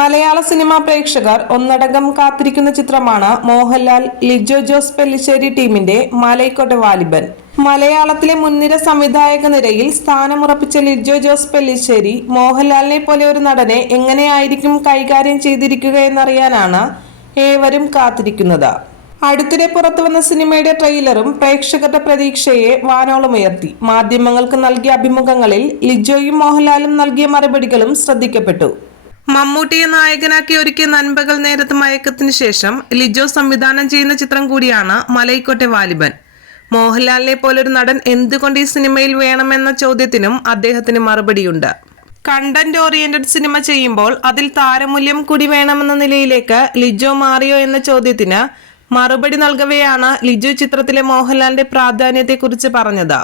മലയാള cinema പ്രേക്ഷകർ ഒന്നടങ്കം കാത്തിരിക്കുന്ന ചിത്രമാണ് മോഹൻലാൽ ലിജോ ജോസ് പെല്ലിശ്ശേരി ടീമിന്റെ മലൈക്കോട്ടെ വാലിബൻ. മലയാളത്തിലെ മുൻനിര സംവിധായക നിരയിൽ സ്ഥാനമുറപ്പിച്ച ലിജോ ജോസ് പെല്ലിശ്ശേരി മോഹൻലാലിനെ പോലെ ഒരു നടനെ എങ്ങനെയായിരിക്കും കൈകാര്യം ചെയ്തിരിക്കുക എന്നറിയാനാണ് ഏവരും കാത്തിരിക്കുന്നത്. അടുത്തിടെ പുറത്തുവന്ന സിനിമയുടെ ട്രെയിലറും പ്രേക്ഷകരുടെ പ്രതീക്ഷയെ വാനോളമുയർത്തി. മാധ്യമങ്ങൾക്ക് നൽകിയ അഭിമുഖങ്ങളിൽ ലിജോയും മോഹൻലാലും നൽകിയ മറുപടികളും ശ്രദ്ധിക്കപ്പെട്ടു. മമ്മൂട്ടിയെ നായകനാക്കി ഒരുക്കിയ നൻപകൽ നേരത്ത് മയക്കത്തിന് ശേഷം ലിജോ സംവിധാനം ചെയ്യുന്ന ചിത്രം കൂടിയാണ് മലൈക്കോട്ടെ വാലിബൻ. മോഹൻലാലിനെ പോലൊരു നടൻ എന്തുകൊണ്ട് ഈ സിനിമയിൽ വേണമെന്ന ചോദ്യത്തിനും അദ്ദേഹത്തിന് മറുപടിയുണ്ട്. കണ്ടന്റ് ഓറിയന്റഡ് സിനിമ ചെയ്യുമ്പോൾ അതിൽ താരമൂല്യം കൂടി വേണമെന്ന നിലയിലേക്ക് ലിജോ മാറിയോ എന്ന ചോദ്യത്തിന് മറുപടി നൽകവെയാണ് ലിജോ ചിത്രത്തിലെ മോഹൻലാലിന്റെ പ്രാധാന്യത്തെക്കുറിച്ച് പറഞ്ഞത്.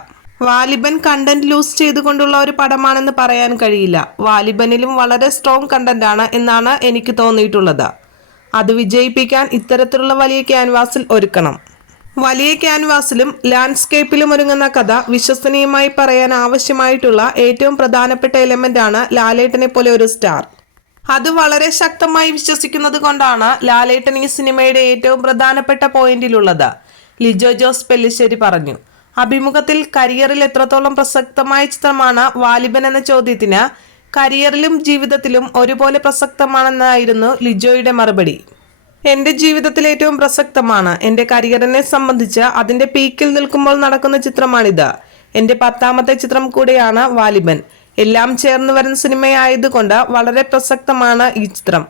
വാലിബൻ കണ്ടന്റ് ലൂസ് ചെയ്തുകൊണ്ടുള്ള ഒരു പടമാണെന്ന് പറയാൻ കഴിയില്ല. വാലിബനിലും വളരെ സ്ട്രോങ് കണ്ടന്റ് ആണ് എന്നാണ് എനിക്ക് തോന്നിയിട്ടുള്ളത്. അത് വിജയിപ്പിക്കാൻ ഇത്തരത്തിലുള്ള വലിയ ക്യാൻവാസിൽ ഒരുക്കണം. വലിയ ക്യാൻവാസിലും ലാൻഡ്സ്കേപ്പിലും ഒരുങ്ങുന്ന കഥ വിശ്വസനീയമായി പറയാൻ ആവശ്യമായിട്ടുള്ള ഏറ്റവും പ്രധാനപ്പെട്ട എലമെന്റ് ആണ് ലാലേട്ടനെ പോലെ ഒരു സ്റ്റാർ. അത് വളരെ ശക്തമായി വിശ്വസിക്കുന്നത് കൊണ്ടാണ് ലാലേട്ടൻ ഈ സിനിമയുടെ ഏറ്റവും പ്രധാനപ്പെട്ട പോയിന്റിലുള്ളത്, ലിജോ ജോസ് പെല്ലിശ്ശേരി പറഞ്ഞു. അഭിമുഖത്തിൽ കരിയറിൽ എത്രത്തോളം പ്രസക്തമായ ചിത്രമാണ് വാലിബൻ എന്ന ചോദ്യത്തിന് കരിയറിലും ജീവിതത്തിലും ഒരുപോലെ പ്രസക്തമാണെന്നായിരുന്നു ലിജോയുടെ മറുപടി. എന്റെ ജീവിതത്തിൽ ഏറ്റവും പ്രസക്തമാണ്. എന്റെ കരിയറിനെ സംബന്ധിച്ച് അതിന്റെ പീക്കിൽ നിൽക്കുമ്പോൾ നടക്കുന്ന ചിത്രമാണിത്. എന്റെ 10ാമത്തെ ചിത്രം കൂടെയാണ് വാലിബൻ. എല്ലാം ചേർന്ന് വരുന്ന സിനിമയായതുകൊണ്ട് വളരെ പ്രസക്തമാണ് ഈ ചിത്രം.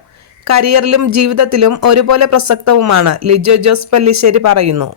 കരിയറിലും ജീവിതത്തിലും ഒരുപോലെ പ്രസക്തവുമാണ്, ലിജോ ജോസ് പെല്ലിശ്ശേരി പറയുന്നു.